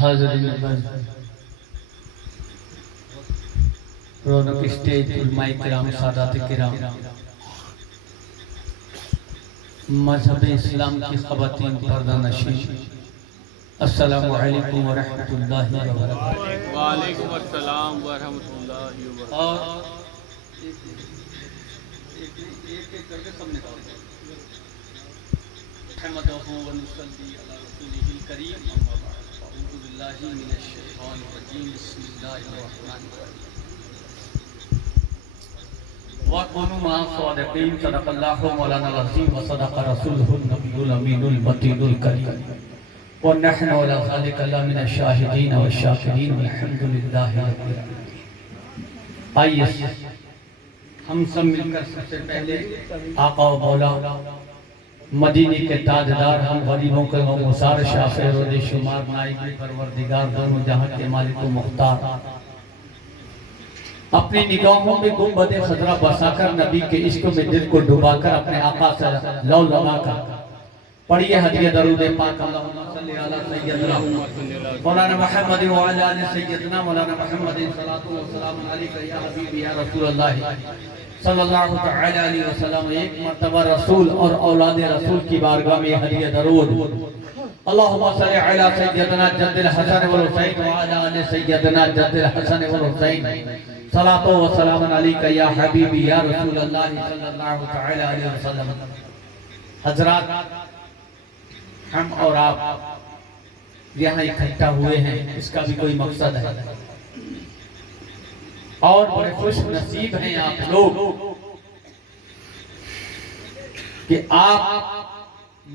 حاضرین رونق اسٹیج علماء کرام سادات کرام مذہب اسلام کی خواتین پردہ نشین السلام علیکم ورحمۃ اللہ وبرکاتہ۔ وعلیکم السلام ورحمۃ اللہ وبرکاتہ۔ اور ایک کر کے سب نے کہا احمدہ و نصلی علی رسولہ الکریم اما بعد اعوذ باللہ من الشیطان الرجیم بسم اللہ الرحمن الرحیم وَقُونُوا مَعَ الصَّادِقِينَ صدق اللہ مولانا العظیم وصدق رسولہ النبی الامین المتین الکریم وَنَحْنُ عَلَىٰ ذَلِكَ لَمِنَ الشَّاهِدِينَ وَالشَّاكِرِينَ وَالْحَمْدُ لِلَّهِ رَبِّ العالمین۔ آئیے ہم سب مل کر سب سے پہلے آقا و مولا مدینے کے تاجدار ہم غریبوں کے مسار شافع رود شمار نائب پروردگار دونوں جہاں کے مالک و مختار اپنی نگاہوں میں گنبد خضرا بسا کر نبی کے عشق میں دل کو ڈبا کر اپنے آقا سے لو لگا کر پڑھیے ہدیہ درود پاک اللہم صلی علی سیدنا مولانا محمد وعلی آل سیدنا مولانا محمد صلاۃ و سلام علیکہ یا حبیبی یا رسول اللہ صلی اللہ تعالی علیہ وسلم۔ ایک مرتبہ رسول اور اولاد رسول کی بارگاہ میں ہدیہ درود اللہم صلی علی سیدنا جد الحسن والحسین وعلی آل سیدنا جد الحسن والحسین صلاۃ و سلام علیکہ یا حبیبی یا رسول اللہ صلی اللہ تعالی علیہ وسلم۔ حضرات، ہم اور آپ یہاں اکٹھا ہوئے ہیں، اس کا بھی کوئی مقصد ہے اور بڑے خوش نصیب ہیں آپ لوگ کہ آپ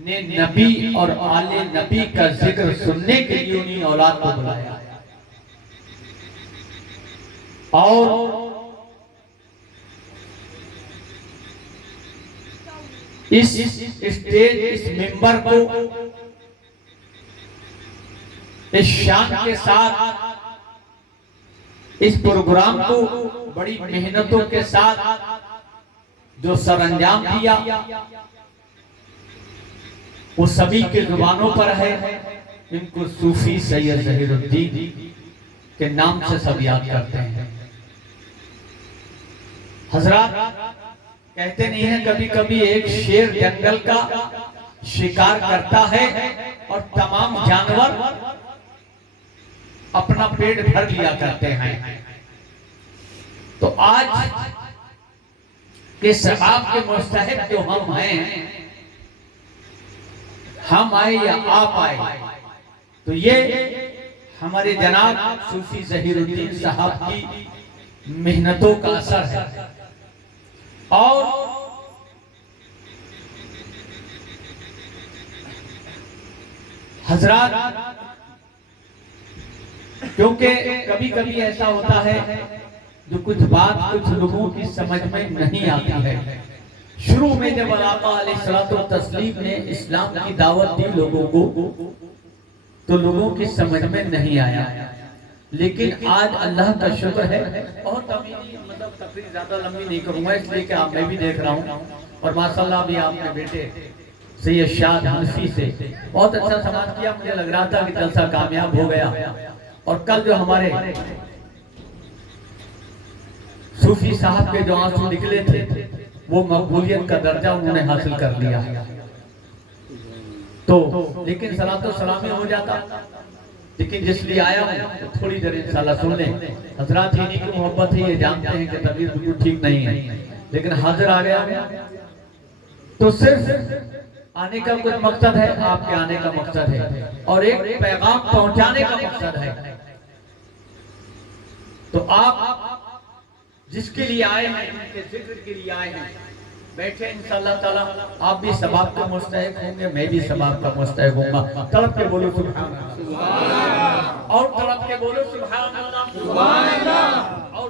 نے نبی اور آل نبی کا ذکر سننے کے لیے انہیں اولاد کو بلایا اور اس اسٹیج اس ممبر کو اس شان کے ساتھ اس پروگرام کو بڑی محنتوں کے ساتھ جو سر انجام دیا وہ سبھی کے زبانوں پر ہے۔ ان کو صوفی سید ظہیر الدین کے نام سے سب یاد کرتے ہیں۔ حضرات، کہتے نہیں ہیں کبھی کبھی ایک شیر جنگل کا شکار کرتا ہے اور تمام جانور اپنا پیٹ بھر لیا کرتے ہیں، تو آج کے ثواب کے مستحق جو ہم ہیں، ہم آئے یا آپ آئے، تو یہ ہمارے جناب صوفی ظہیر الدین صاحب کی محنتوں کا اثر ہے۔ اور حضرات، کیونکہ کبھی کبھی ایسا ہوتا ہے جو کچھ بات کچھ لوگوں کی سمجھ میں نہیں آتی ہے۔ شروع میں جب آقا علیہ الصلوۃ والتسلیم نے اسلام کی دعوت دی لوگوں کو تو لوگوں کی سمجھ میں نہیں آیا، لیکن آج اللہ کا شکر ہے۔ بہت مطلب تقریر زیادہ لمبی نہیں کروں گا، اس لیے کہ میں بھی دیکھ رہا ہوں اور ماشاءاللہ بھی آپ نے بیٹے سید شاد حنفی سے بہت اچھا سماعت کیا۔ مجھے لگ رہا تھا کہ جلسہ کامیاب ہو گیا، اور کل جو ہمارے صوفی صاحب کے جو آنسو نکلے تھے وہ مقبولیت کا درجہ انہوں نے حاصل کر لیا، تو لیکن صلاۃ و سلامی ہو جاتا، لیکن جس لیے آیا ہوں تو تھوڑی دیر انشاءاللہ سن لیں۔ حضرات، ہی کی محبت ہے، یہ جانتے ہیں کہ طبیعت بالکل ٹھیک نہیں ہے، لیکن حاضر آ گیا تو صرف آنے کا کچھ مقصد ہے، آپ کے آنے کا مقصد ہے اور ایک پیغام پہنچانے کا مقصد ہے۔ تو آپ جس کے لیے آئے ہیں، ان کے ذکر کے لیے آئے ہیں، بیٹھے انشاءاللہ تعالیٰ آپ بھی ثواب کا مستحق ہوں گے، میں بھی ثواب کا مستحق ہوں گا۔ طلب کے بولو سبحان اللہ، اور طلب کے بولو سبحان اللہ، اور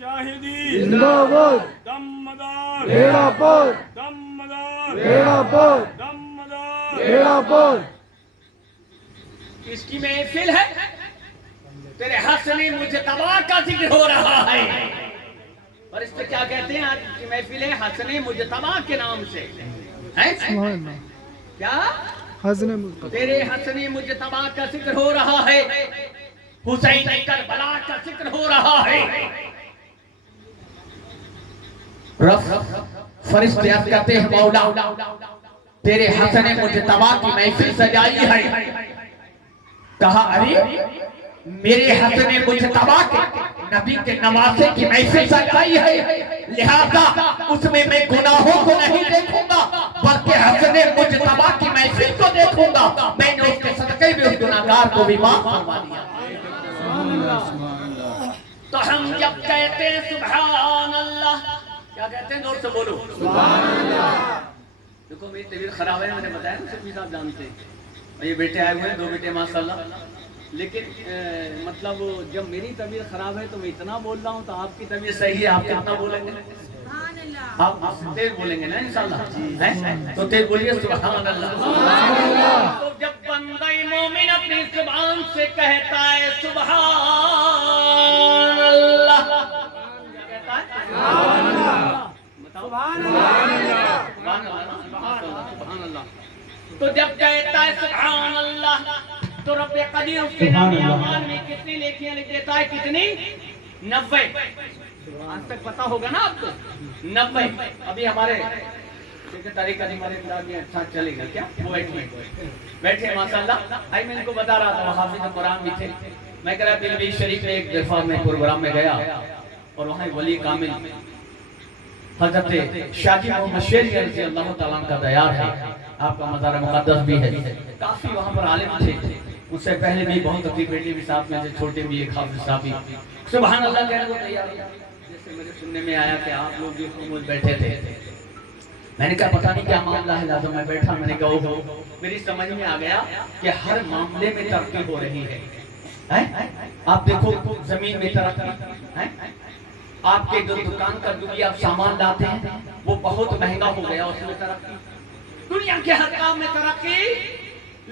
شاہدی زندہ-باد دمدار بیڑا پار دمدار بیڑا پار دمدار بیڑا پار اس کی محفل ہے، تیرے حسن مجتبیٰ کا ذکر ہو رہا ہے، اور اس پہ کیا کہتے ہیں؟ آج کی محفل ہے حسن مجتبیٰ کے نام سے ہیں؟ سبحان اللہ کیا؟ حسن مجتبیٰ تیرے حسن مجتبیٰ کا ذکر ہو رہا ہے، حسین کربلا کا ذکر ہو رہا ہے۔ فرشتے عرض کرتے ہیں مولا تیرے حسن مجتبیٰ کی محفل سجائی ہے، کہا ارے میرے حسن مجتبیٰ کے نبی کے نواسے کی محفل سجائی ہے، لہذا اس میں گناہوں کو نہیں دیکھوں گا بلکہ حسن مجتبیٰ کی محفل کو دیکھوں گا، میں نے اس کے صدقے میں اس گناہگار کو بھی معاف فرما دیا۔ تو ہم جب کہتے ہیں سبحان اللہ، کیا کہتے ہیں؟ زور سے بولو سبحان اللہ۔ دیکھو میری طبیعت خراب ہے، میں نے بتایا نا سبھی صاحب جانتے ہیں، یہ بیٹے آئے ہوئے ہیں، 2 بیٹے ماشاءاللہ، لیکن مطلب جب میری طبیعت خراب ہے تو میں اتنا بول رہا ہوں، تو آپ کی طبیعت صحیح ہے، آپ کتنا بولیں گے؟ آپ تیز بولیں گے نا انشاءاللہ، تو تیز بولیے سبحان اللہ۔ تو جب بندہ مومن اپنی زبان سے کہتا ہے سبحان اللہ، کیا کہتا ہے؟ سبحان اللہ، سبحان اللہ، سبحان اللہ۔ تو جب کہتا ہے سبحان اللہ تو رب قدیر اس کے نام اعمال میں کتنی نیکیاں لکھ دیتا ہے؟ کتنی؟ 90۔ آج تک پتا ہوگا نا آپ کو 90۔ ابھی ہمارے طریقہ اچھا چلے گا کیا؟ وہ بیٹھے ماشاءاللہ، آئی میں ان کو بتا رہا تھا حافظ قرآن بھی تھے، میں کہہ رہا پیر شریف میں ایک دفعہ میں پروگرام میں گیا اور وہاں ولی کامل حضرت شاہ جی محمد شیری رضی اللہ تعالیٰ کا دیار ہے، آپ کا مزار مقدس بھی ہے، کافی وہاں پر عالم تھے، اس سے پہلے بھی بہت اپنی بیٹی بھی ساتھ میں تھے، چھوٹے بھی ایک حافظ صاحب بھی سبحان اللہ کہنے کو تیار ہے۔ جیسے میرے سننے میں آیا کہ آپ لوگ بھی خاموش بیٹھے تھے، میں نے کہا پتہ نہیں کیا معاملہ ہے، لازم میں بیٹھا، میں نے کہا اوہ، میری سمجھ میں آ گیا کہ ہر معاملے میں ترقی ہو رہی ہے۔ آپ دیکھو زمین میں ترقی، آپ کے جو دکان کا جو بھی آپ سامان لاتے ہیں وہ بہت مہنگا ہو گیا، اس میں ترقی، دنیا کے ہر کام میں ترقی۔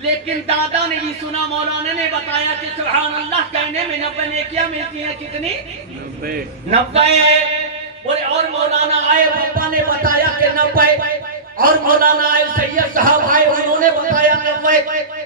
لیکن دادا نے بھی سنا، مولانا نے بتایا کہ سبحان اللہ کہنے میں 90 نیکیاں ملتی ہیں، کتنی؟ 90۔ بولے اور مولانا آئے، پاپا نے بتایا کہ 90، اور مولانا آئے سید صاحب آئے، انہوں نے بتایا 90،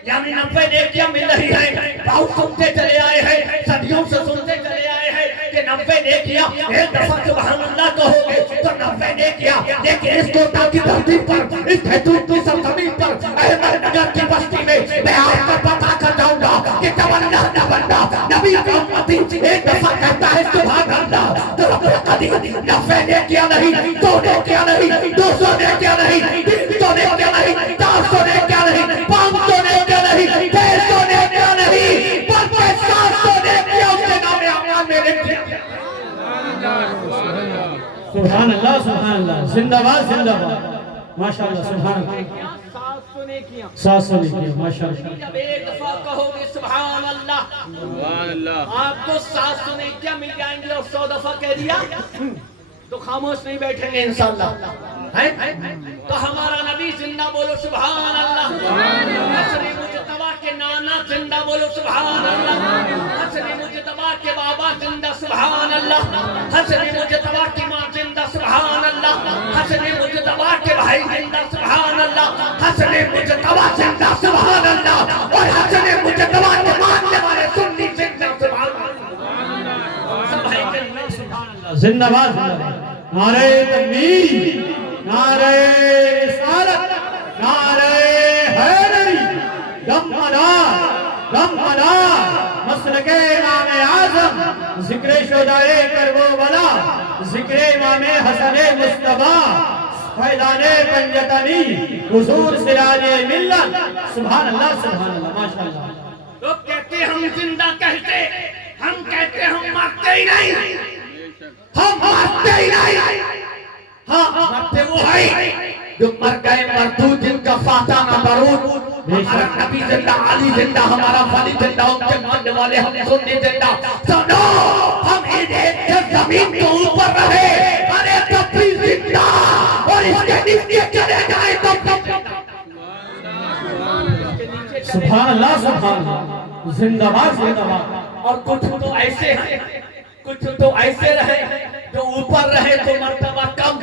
یعنی 90 نیکیاں مل رہی ہیں۔ بہت سنتے چلے آئے ہیں، صدیوں سے سنتے چلے آئے ہیں کہ 90 نیکیاں، ایک دفعہ سبحان اللہ کہو گے تو 90 نیکیاں، لیکن اس کوٹا کی دھرتی پر، اس بھیتوت کی سرزمین پر، احمد نگر کی بستی میں میں آپ کو بتا کر جاؤں گا کہ جب اللہ نہ بندہ نبی کا امتی ایک دفعہ کہتا ہے سبحان اللہ تو رب قدیر 90 نیکیاں نہیں، 2 نیکیاں نہیں، 200 نیکیاں نہیں، 300 نیکیاں نہیں، 400 نیکیاں نہیں، 500 نیکیاں نہیں، 150 نیکیاں نہیں، بلکہ 700 نیکیاں اس کے نام اعمال میں لکھ دیا۔ سبحان اللہ سبحان اللہ، زندہ باد زندہ باد، ماشاءاللہ سبحان اللہ، 700 نیکیاں، 700 نیکیاں ماشاءاللہ۔ جب ایک دفعہ کہو گے سبحان اللہ، سبحان اللہ، آپ کو 700 نیکیاں مل جائیں گے، اور 100 دفعہ کہہ دیا تو خاموش نہیں بیٹھیں گے انشاءاللہ۔ تو ہمارا نبی زندہ بولو سبحان اللہ، حسن مجتبیٰ کے نانا زندہ بولو سبحان اللہ، حسن مجتبیٰ کے بابا زندہ سبحان اللہ، حسن مجتبیٰ کی ماں زندہ سبحان اللہ، حسن مجتبیٰ کے بھائی زندہ سبحان اللہ، حسن مجتبیٰ زندہ سبحان اللہ، اور حسن مجتبیٰ کے ماننے والے سنی زندہ سبحان اللہ۔ سب بھائی کہنے سبحان اللہ، زندہ باد زندہ باد، نعرہ تکبیر، نعرہ رسالت، نعرہ حیدری، دم منار، دم منار، مسلک امام اعظم، ذکر شہدائے کربلا، ذکر امام حسن مصطفیٰ، فیضان پنجتنی، حضور سراج ملت، سبحان اللہ سبحان اللہ، ماشاءاللہ۔ لوگ کہتے ہم زندہ کہتے، ہم کہتے ہم مرتے ہی نہیں، ہم مرتے ہی نہیں، ہاں مرتے وہ ہیں جو مر گئے مردود، جن کا فاتح نہ درود۔ ہمارا نبی زندہ، علی زندہ، ہمارا ولی زندہ، ان کے ماننے والے ہم سننے زندہ۔ سنو ہم انہیں جزا زمین کو اوپر رہے ارے تب بھی زندہ اور اس کے نیچے چلے جائے تو سبحان اللہ سبحان اللہ زندہ باد زندہ باد اور کچھ تو ایسے ہیں کچھ تو ایسے رہے جو اوپر رہے تو مرتبہ کم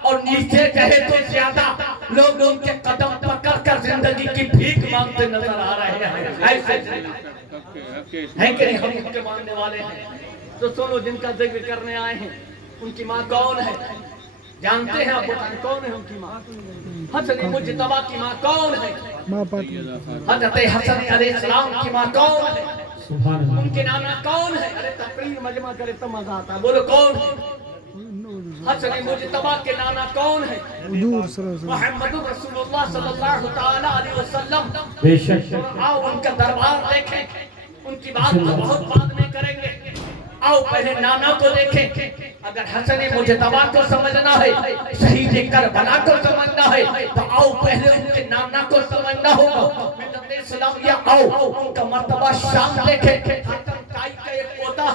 اور نیچے رہے تو زیادہ لوگ ان کے قدم پکڑ کر زندگی کی بھیک مانگتے نظر آ رہے ہیں ایسے ہیں کہ نہیں ہم ان کے ماننے والے ہیں تو سنو جن کا ذکر کرنے آئے ہیں ان کی ماں کون ہے جانتے ہیں آپ کون ہے ان کی ماں حسن مجتبی کی ماں کون ہے ماں فاطمہ حضرت حسن علیہ السلام کی ماں کون ہے سبحان اللہ ان کے نانا کون ہے ارے تقریر مجمع کرے تو مزہ آتا ہے بولو کون ہے حسن مجتبی کے نانا کون ہے حضور صلی اللہ علیہ وسلم محمد رسول اللہ صلی اللہ تعالی علیہ وسلم بے شک آؤ ان کا دربار دیکھیں ان کی بات تو بہت بعد میں کریں گے آؤ پہلے نانا کو دیکھیں اگر حسن مجتبی کو سمجھنا ہے شہید کربلا کو سمجھنا ہے تو آؤ پہلے ان کے نانا کو سمجھنا ہوگا ملت اسلامیہ آؤ ان کا مرتبہ شان دیکھیں حاتم طائی کا ایک پوتا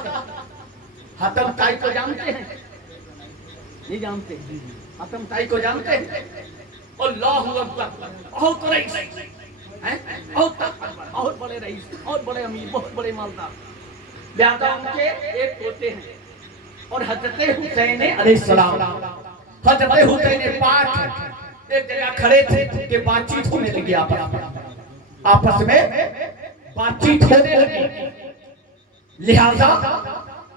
حاتم طائی کو جانتے ہیں نہیں جانتے حاتم طائی کو جانتے ہیں اللہ اکبر بہت رئیس بہت بڑے رئیس بہت بڑے امیر بہت بڑے مالدار لہذا ان کے ایک پوتے ہیں اور حضرت حسین علیہ السلام حضرت حسین پاک ایک جگہ کھڑے تھے کہ بات چیت ہونے لگی آپس میں بات چیت ہونے لگی لہذا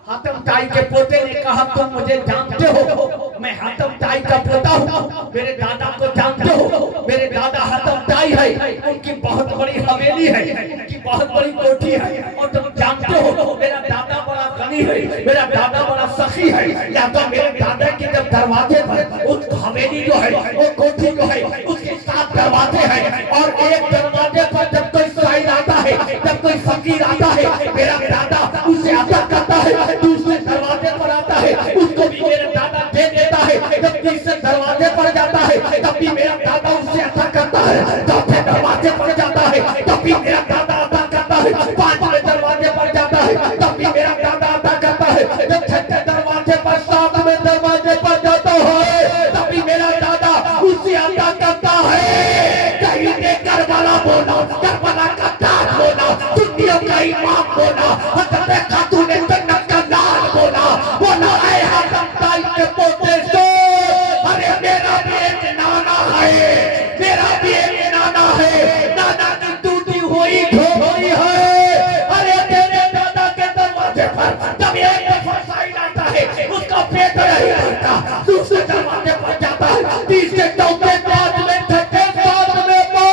حاتم طائی کے پوتے نے کہا تم مجھے جانتے ہو میں حاتم طائی کا پوتا ہوں میرے دادا کو جانتے ہو میرے دادا حاتم طائی ہے ان کی بہت بڑی حویلی ہے ان کی بہت بڑی کوٹھی ہے اور تم جانتے ہو میرا دادا بڑا غنی ہے میرا دادا بڑا سخی ہے یا تو میرے دادا کے جب دروازے پر اس حویلی جو ہے وہ کوٹھی جو ہے اس کے ساتھ دروازے ہیں اور ایک دروازے پر جب کوئی سائل آتا ہے جب کوئی فقیر آتا ہے میرا دادا اسے عطا کرتا ہے دوسرے دروازے پر آتا ہے اس کو بھی میرا دادا دے دیتا ہے جب تیسرے دروازے پر جاتا ہے تب بھی میرا دادا اسے عطا کرتا ہے چوتھے دروازے پر جاتا ہے تب بھی میرا دادا عطا کرتا ہے پانچویں دروازے پر جاتا ہے تب بھی میرا دادا عطا کرتا ہے جب چھٹے دروازے پر ساتویں دروازے پر جاتا ہے تب بھی میرا دادا اسے عطا کرتا ہے شہید کربلا بولا کربلا کا تاج بولا سنیوں کا امام بولا حضرت خاتون جنت کا لال بولا بولا اے حاتم طائی کے پوتے سے ارے میرا بھی ایک نانا ہے میرا بھی ایک نانا ہے نانا کی ٹوٹی ہوئی ڈھوئی ہے ارے تیرے دادا کے دروازے پر جب ایک دفعہ سائل آتا ہے اس کا پیٹ نہیں رہتا دوسرے دروازے پر جاتا ہے تیسرے چوتھے پانچویں چھٹے ساتویں پر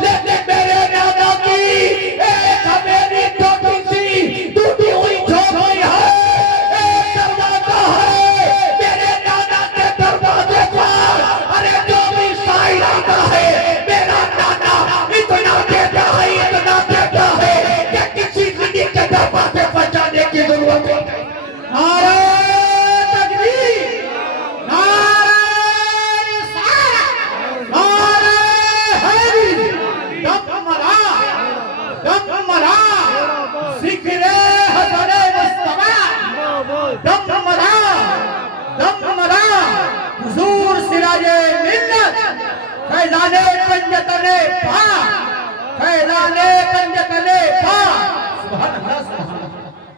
لیکن میرے نانا کی ایک حویلی چھوٹی سی ٹوٹی ہوئی ڈھوئی ہے ایک دروازہ ہے میرے نانا کے دروازے پر ارے جو بھی سائل آتا ہے میرا نانا اتنا دیتا ہے کہ کسی غنی کے دروازے پر جانے کی ضرورت ہے نعرہ تکبیر نعرہ رسالت نعرہ حیدری دم مرا ذکر حسن مصطفیٰ دم مرا حضور سراج ملت فیضان کنجتن پاک فیضان کنجتن پاک سبحان اللہ سبحان اللہ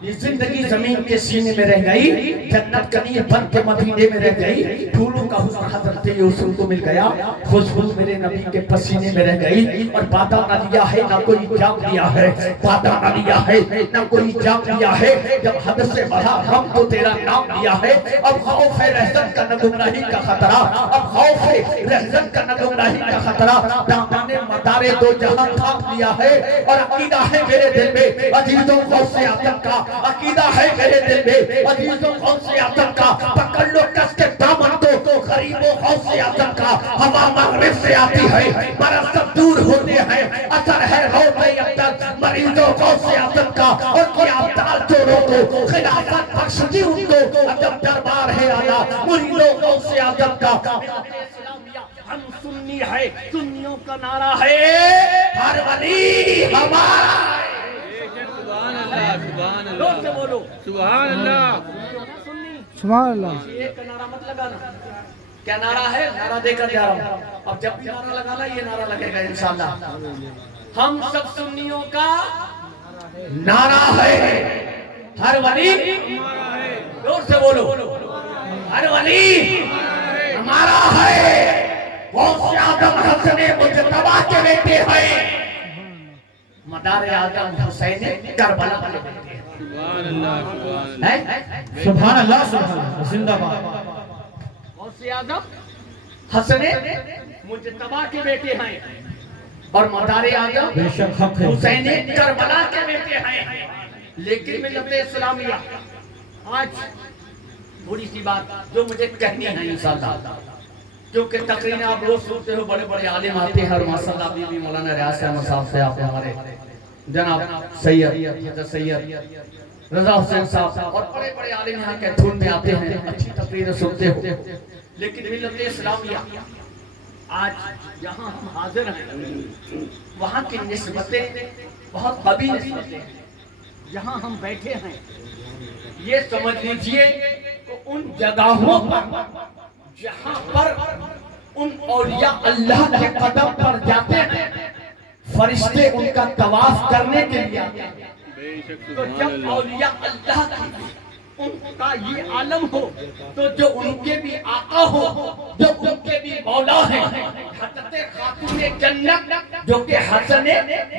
یہ زندگی زمین کے سینے میں رہ گئی جنت کنیر بن کے مدینے میں رہ گئی پھولوں کا حسن حضرت یوسف کو مل گیا خوشبو میرے نبی کے پسینے میں رہ گئی اور وعدہ نہ لیا ہے نہ کوئی جام لیا ہے وعدہ نہ لیا ہے نہ کوئی جام لیا ہے جب حد سے بڑھا ہم تو تیرا نام لیا ہے اب خوف ہے رہزن کا نہ گمراہی کا خطرہ اب خوف ہے رہزن کا نہ گمراہی کا خطرہ دامن مدار دو جہاں تھام لیا ہے اور عقیدہ ہے میرے دل میں عزیزوں غوث اعظم کا عقیدہ ہے میرے دل میں عزیزوں غوث اعظم کا پکڑ لو کس کے دامن کو غریبوں غوث اعظم کا ہوا مغرب سے آتی ہے برس سب دور ہوتے ہیں اثر ہے روضہ اقدس مریضوں غوث اعظم کا اور کیا ابدال چوروں کو خلافت بخش دی ان کو جب دربار ہے آلہ مریضوں غوث اعظم کا ہم سنی ہے سنیوں کا نعرہ ہے ہر ولی ہمارا سبحان اللہ سبحان لوگ سے اللہ بولو سبحان اللہ سنی سبحان اللہ ایک کا نعرہ مت لگانا. کیا نعرہ ہے؟ نعرہ دے کر جا رہا ہوں. اب جب بھی نعرہ لگانا یہ نعرہ لگے گا انشاءاللہ. ہم سب سنیوں کا نعرہ ہے ہر ولی زور سے بولو ہر ولی ہمارا ہے. غوث اعظم حسن مجتبی کے بیٹے ہیں. مدار اعظم حسین کربلا کے بیٹے ہیں. سبحان اللہ سبحان اللہ زندہ باد. غوث اعظم حسن مجتبی کے بیٹے ہیں اور مدار اعظم بے شک حق ہے. حسین کربلا کے بیٹے ہیں. لیکن ملت اسلامیہ آج تھوڑی سی بات جو مجھے کہنی ہے انشاءاللہ, کیونکہ تقریر آپ روز سنتے ہو بڑے بڑے عالم آتے ہیں اور ماشاءاللہ بی بی مولانا ریاض احمد صاحب سے آپ ہمارے جناب سید رضا حسین صاحب اور بڑے بڑے عالم یہاں کے دھون میں آتے ہیں, اچھی تقریر سنتے ہو. لیکن ملت اسلامیہ آج جہاں ہم حاضر ہیں وہاں کی نسبتیں بہت قوی نسبتیں ہیں. جہاں ہم بیٹھے ہیں یہ سمجھ لیجئے کہ ان جگہوں پر جہاں پر ان اولیاء اللہ کے قدم پر جاتے ہیں فرشتے ان کا طواف کرنے کے لیے آتے ہیں. تو جب اولیاء اللہ کی ان کا یہ عالم ہو تو جو ان کے بھی آقا ہو, جو ان کے بھی مولا ہیں, حضرت خاتون جنت جو کہ حسن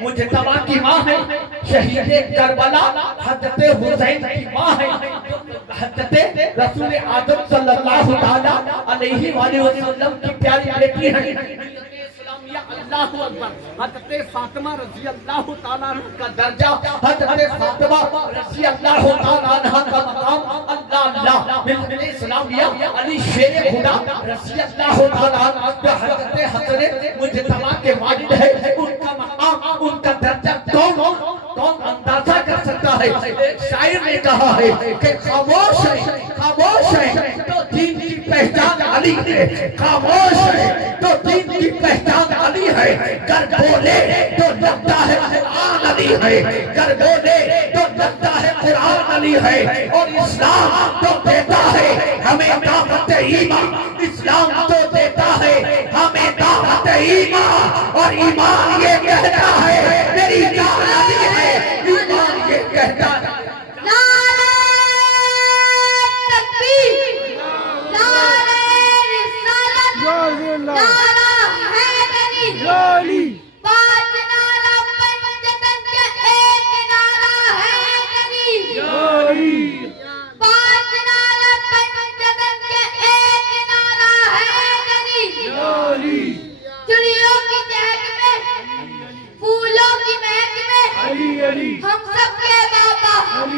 مجتبی کی ماں ہے, شہید کربلا حضرت حسین کی ماں ہے, حضرت رسول اعظم صلی اللہ تعالی علیہ وآلہ وسلم کی پیاری بیٹی ہے. اللہ اکبر. حضرت فاطمہ رضی اللہ تعالیٰ عنہ کا درجہ, حضرت فاطمہ رضی اللہ تعالیٰ عنہ کا مقام, اللہ ملت اسلامیہ علی شیر خدا رضی اللہ تعالیٰ عنہ جو حضرت حسن مجتبی کے والد ہے, ان کا مقام ان کا درجہ کون اندازہ کر سکتا ہے. ایک شاعر نے کہا ہے کہ خاموش ہے تو دین کی پہچان علی ہے, خاموش ہے تو دین کی پہچان علی ہے, گر بولے تو لگتا ہے قرآن علی ہے, گر بولے تو لگتا ہے قرآن علی ہے. اور اسلام تو دیتا ہے ہمیں دعوت ایمان, اسلام تو دیتا ہے ہمیں دعوت ایمان, اور ایمان یہ کہتا ہے میری جان علی ہے, ایمان یہ کہتا ہے نعرہ تکبیر, نعرہ رسالت, نعرہ حیدری, پانچ نعرہ پنجتن کے ایک نعرہ حیدری, پانچ نعرہ پنجتن کے ایک نعرہ حیدری. چڑیوں کی چہک میں, پھولوں کی مہک میں, ہم سب کے بابا, ہم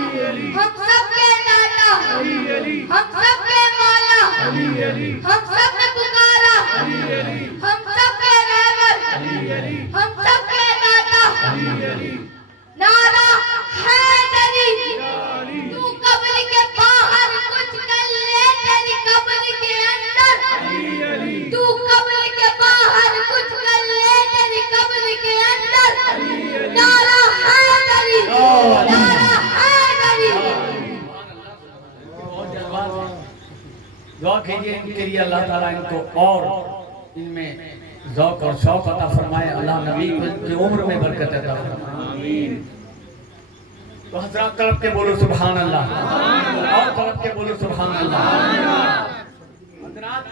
سب کے دادا, ہم سب کے مولا, ہم سب نے پکارا, ہم سب کے رہبر, ہم سب کے دادا. نعرہ حیدری, تو قبر کے باہر کچھ کر لے تیری قبر کے اندر, تو قبر کے باہر کچھ کر لے تیری قبر کے اندر. نعرہ حیدری, نعرہ حیدری. دعا کیجئے ان کے لیے اللہ تعالیٰ ان کو اور ان میں ذوق اور شوق عطا فرمائے, اللہ نبی کی عمر میں برکت عطا فرمائے. تو حضرات طرف کے بولو سبحان اللہ, اور طرف کے بولو سبحان اللہ. حضرات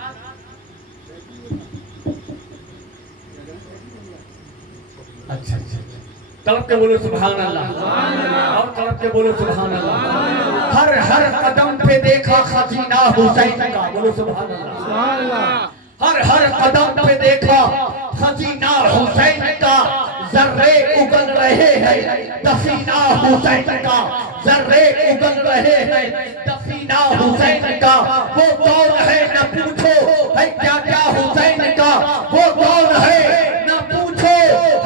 اچھا طرف کے بولو سبحان اللہ, اور طرف کے بولو سبحان اللہ. ہر قدم پہ دیکھا خزینہ حسین کا, بولو سبحان اللہ. ہر قدم پہ دیکھا خزینہ حسین کا, ذرے اگل رہے ہیں دفینہ حسین کا, ذرے اگل رہے ہیں دفینہ حسین کا. وہ دور ہے نہ پوچھو ہے کیا کیا حسین کا, وہ دور ہے نہ پوچھو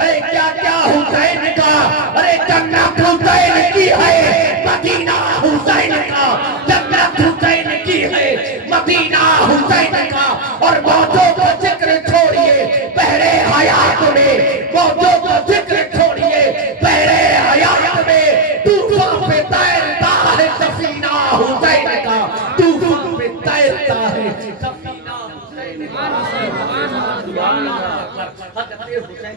ہے کیا کیا حسین کا. ارے جنت حسین کی ہے, مدینہ حسین کا, جنت حسین کی ہے, مدینہ حسین کا. اور موتوں کو ذکر چھوڑیے پہرے حیات میں, موتوں کو ذکر چھوڑیے پہرے حیات میں. طوفان پہ تیرتا ہے سفینہ حسین کا, طوفان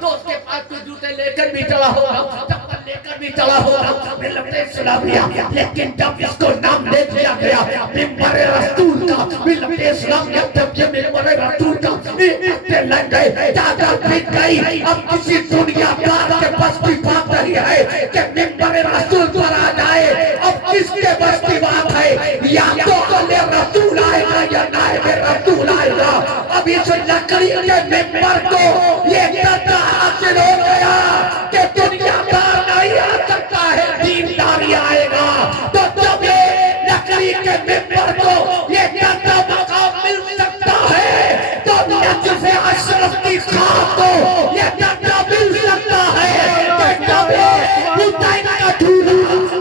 تو اس کے پاس تو جوتے لے کر بھی چلا ہوگا، چپل لے کر بھی چلا ہوگا ملت اسلامیہ، لیکن جب اس کو نام دے دیا گیا ممبر رسول کا، ملت اسلامیہ جب یہ ممبر رسول کا اکتے لگ گئے، جاگہ پھٹ گئی، اب کسی دنیا دار کے بس کی بات نہیں ہے کہ ممبر رسول پر آ جائے، اب کس کے بس کی بات ہے، یا تو علی رسول آئے گا یا نائب رسول آئے گا، اب اس لکڑی کے ممبر کو یہ قطع حاصل ہو گیا کہ دنیا دار نہیں آ سکتا ہے، دینداری آئے گا، تو جب یہ لکڑی کے ممبر کو یہ قطع مقام مل سکتا ہے تو نجف اشرف کی خواہ کو یہ قطع مل سکتا ہے کہ جب حسین کا دھولا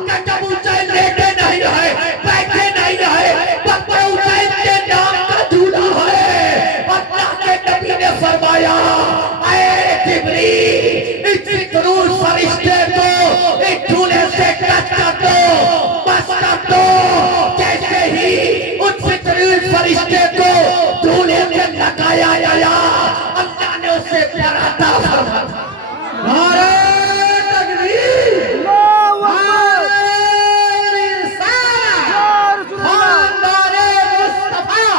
کہ جب حسین لیٹے نہیں ہے، بیٹھے نہیں ہے، بلکہ حسین کے نام کا دھولا ہے، اللہ کے نبی نے فرمایا اے جبریل اس فکرور فرشتے کو ایک دھولے سے ٹچ کر دو، بس کر دو، جیسے ہی اس فکرور فرشتے کو دھولے سے لگایا گیا اللہ نے اسے پیارا عطا فرمایا۔ نعرہ تکبیر، خاندان مصطفیٰ،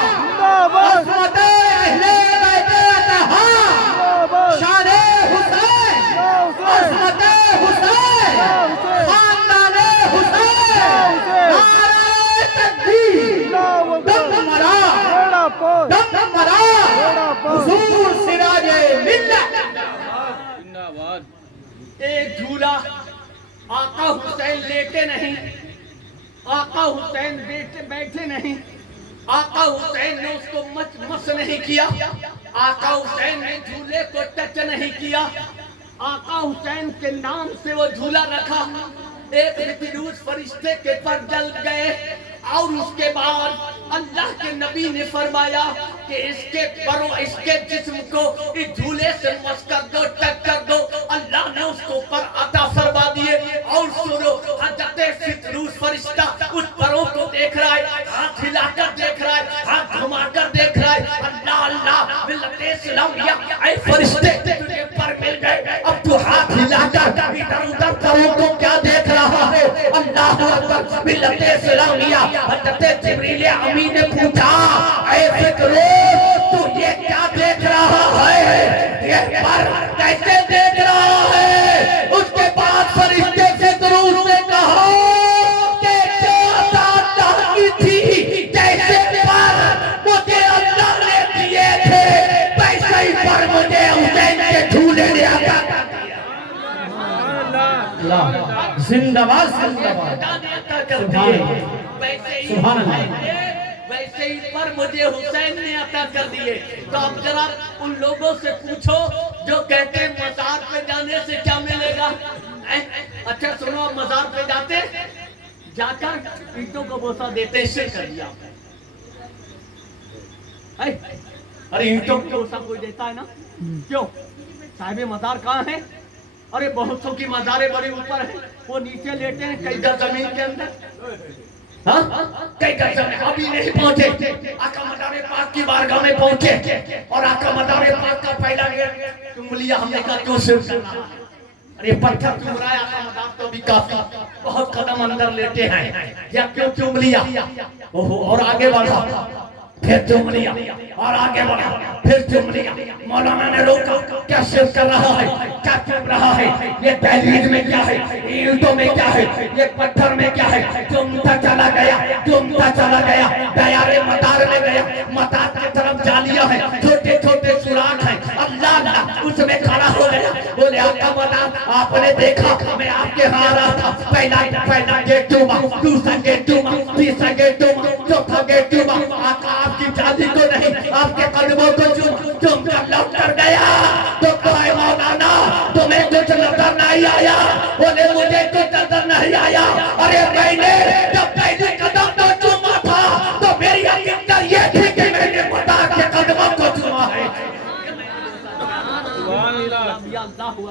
عصمت اہل بیت اطہار، شان حسین، عصمت حسین، خاندان حسین، نعرہ تکبیر، دم مرا، دم مرا، حضور سراج ملت۔ زندہ باد۔ ایک جھولا، آقا حسین لیٹے نہیں، آقا حسین بیٹھے نہیں، آقا حسین نے اس کو مس نہیں کیا، آقا حسین نے جھولے کو ٹچ نہیں کیا، آقا حسین کے نام سے وہ جھولا رکھا، ایک فکروس فرشتے کے پر جل گئے، اور اس کے بعد اللہ کے نبی نے فرمایا کہ اس کے پروں، اس کے جسم کو اس جھولے سے مس کر دو، ٹچ کر دو، اللہ نے اس کو پر عطا فرما دیے، اور سنو حضرت فکروس فرشتہ اس پروں کو دیکھ رہا ہے، ہاتھ ہلا کر دیکھ رہا ہے، ہاتھ گھما کر دیکھ رہا ہے، اللہ اللہ ملت اسلامیہ اے فرشتے تجھے پر مل گئے، اب تو ہاتھ ہلا کر ادھر ادھر پروں کو کیا دیکھ رہا ہے، اللہ اکبر، ملت اسلامیہ حضرت جبریل امین نے پوچھا اے فکروس تو یہ کیا دیکھ رہا ہے، یہ پر کیسے دیکھ رہا ہے، اس کے بعد فرشتے فکروس نے کہا کہ جو عطا کی تھی، جیسے پر مجھے اللہ نے دیے تھے ویسے ہی پر مجھے حسین کے جھولے نے عطا کر دیا۔ اللہ زندہ باد، زندہ باد، سبحان اللہ، ویسے ہی پر مجھے حسین نے عطا کر دیے۔ تو اب ذرا ان لوگوں سے پوچھو جو کہتے ہیں مزار پہ جانے سے کیا ملے گا، اچھا سنو، اب مزار پہ جاتے جا کر اینٹوں کو بوسہ دیتے، شرک کر دیا، ارے اینٹوں کو بوسہ کوئی دیتا ہے نا، کیوں؟ صاحب مزار کہاں ہے؟ ارے بہت سو کی مزاریں بڑے اوپر ہیں، وہ نیچے لیٹے ہیں کئی گز زمین کے اندر، کئی گز زمین، ابھی نہیں پہنچے، آقا مدار پاک کی بارگاہ میں پہنچے، اور آقا مدار پاک کا پہلا چملیا ہم نے کہا کیوں شرک کرنا ہے، ارے پتھر چوم رہا ہے، آقا مدار تو بھی کافی بہت قدم اندر لیٹے ہیں، یا کیوں چوم لیا، اور آگے بڑھا، پھر چوم لیا، اور آگے بڑھا، پھر چوم لیا، مولانا نے روکا، کیا شرک کر رہا ہے، کیا چوم رہا ہے، یہ دہلیز میں کیا ہے، اینٹوں میں کیا ہے، یہ پتھر میں کیا ہے، چومتا چلا گیا، چومتا چلا گیا، دیارے مدار میں گیا، مدار کی طرف جالیاں ہیں، چھوٹے چھوٹے سوراخ ہیں، اللہ اللہ اس میں کھڑا ہو گیا، بولے آقا مدار آپ نے دیکھا میں آپ کے ہاں رہا تھا، پہلا گیٹ چوما، دوسرا گیٹ چوما، تیسرا گیٹ چوما، چوتھا گیٹ چوما، آقا آپ کی شادی کو نہیں آپ کے قدموں کو چوم کر لوٹ کر گیا، تو کوئی مولانا تمہیں کچھ نظر نہیں آیا، بولے مجھے کچھ نظر نہیں آیا، ارے میں نے جب پہلے قدم تو چوما تھا تو میری حقیقت یہ تھی کہ میں نے خدا کے قدموں کو چوما ہے۔ سبحان اللہ،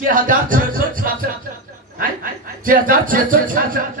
6666 6666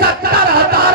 70,000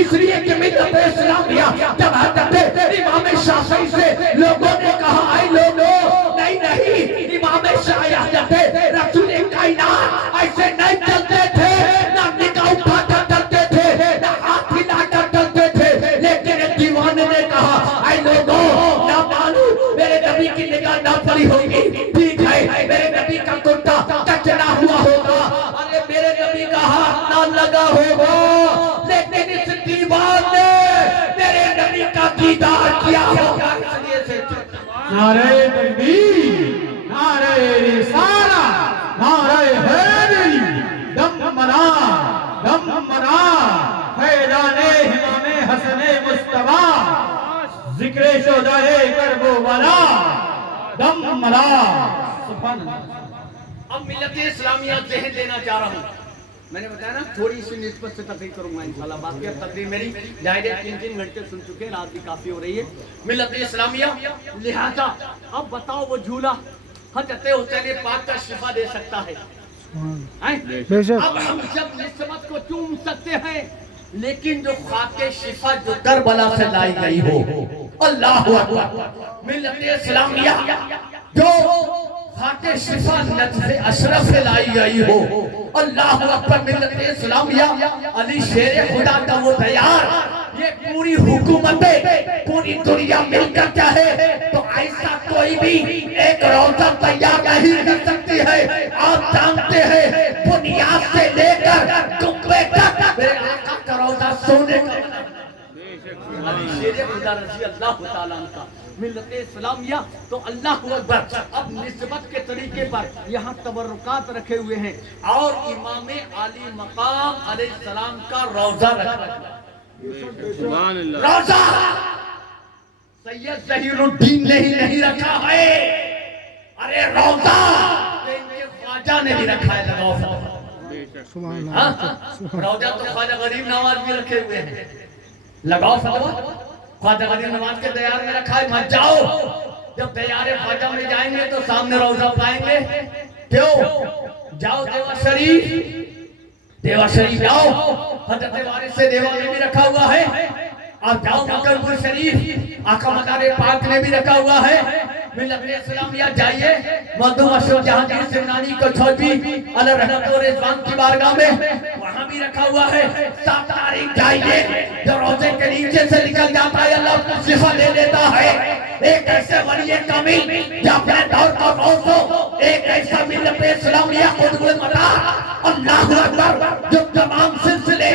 اس لیے کہ ملت اسلامیہ جب حضرت امام شافعی سے لوگوں نے کہا اے لوگوں نہیں امام شافعی حضرت رسول کائنات ایسے نہیں چلتے تھے، نہ نگاہ اٹھا کر چلتے تھے، نہ ہاتھ ہلا کر چلتے تھے، لیکن ایک دیوانے نے کہا اے لوگوں نہ مانو میرے نبی کی نگاہ نہ پڑی ہوگی، ٹھیک ہے میرے نبی کا کرتا کچرا ہوا ہوگا، ارے میرے نبی کا ہاتھ نہ لگا ہوگا، لیکن اس دیوان نے میرے نبی کا دیدار کیا ہوگا۔ اس لیے سے نعرہ تکبیر، نعرہ رسالت، نعرہ حیدری، دم منا فیضان امام حسن مصطفیٰ، ذکر شہدائے کربلا، دم منا۔ سبحان اللہ۔ اب ملت اسلامیہ ذہن دینا چاہ رہا ہوں، میں نے بتایا نا تھوڑی سی نسبت سے تقریر کروں گا انشاءاللہ، باقی اب تقریر میری ڈائریکٹ 3 گھنٹے سن چکے، رات بھی کافی ہو رہی ہے۔ ملت اسلامیہ لہذا اب بتاؤ وہ جھولا حضرت حسین پاک کا شفا دے سکتا ہے، بے شک اب ہم جب نسبت کو چوم سکتے ہیں، لیکن جو خاک شفا جو کربلا سے لائی گئی ہو، اللہ اکبر، ملت اسلامیہ جو خاک شفا نجف اشرف سے لائی گئی ہو، اللہ اکبر، ملت اسلامیہ علی شیر خدا کا وہ تیار، یہ پوری حکومتیں پوری دنیا مل کر چاہے تو ایسا کوئی بھی ایک روزہ تیار نہیں کر سکتی ہے۔ آپ جانتے ہیں بنیاد سے لے کر کنبے تک میرے آقا کا روزہ سونے کا بنا، علی شیر خدا رضی اللہ تعالیٰ عنہ کا۔ ملت اسلامیہ تو اللہ اکبر اب نسبت کے طریقے پر یہاں تبرکات رکھے ہوئے ہیں، اور امام علی مقام علیہ السلام کا روزہ رکھا ہے، سبحان اللہ، روزہ سید ظہیر الدین نے ہی نہیں رکھا ہے، ارے روزہ خواجہ نے بھی رکھا ہے، لگاؤ سبحان اللہ ہاں روزہ تو خواجہ غریب نواز بھی رکھے ہوئے ہیں، لگاؤ فتوہ خواجہ غریب نواز کے دیار میں رکھا ہے، مت جاؤ، جب دیار خواجہ میں جائیں گے تو سامنے روزہ پائیں گے، کیوں جاؤ دیوہ شریف جاؤ، حضرت وارث سے دیوہ میں بھی رکھا ہوا ہے، اور جاؤ مکر پور شریف آقا مدار پاک نے بھی رکھا ہوا ہے۔ ملت اسلامیہ جائیے مردم اشرف جہانگیر سمنانی کو چھوٹی علی رحمت و رضوان کی بارگاہ میں وہاں بھی رکھا ہوا ہے۔ 7 تاریخ جائیے جو روزے کے نیچے سے نکل جاتا ہے اللہ کو شفا دے دیتا ہے، ایک ایسے ولی کامل جو اپنے دور کا غوث ہو، ایک ایسا ملت اسلامیہ قطب المطار اللہ اکبر جو تمام سلسلے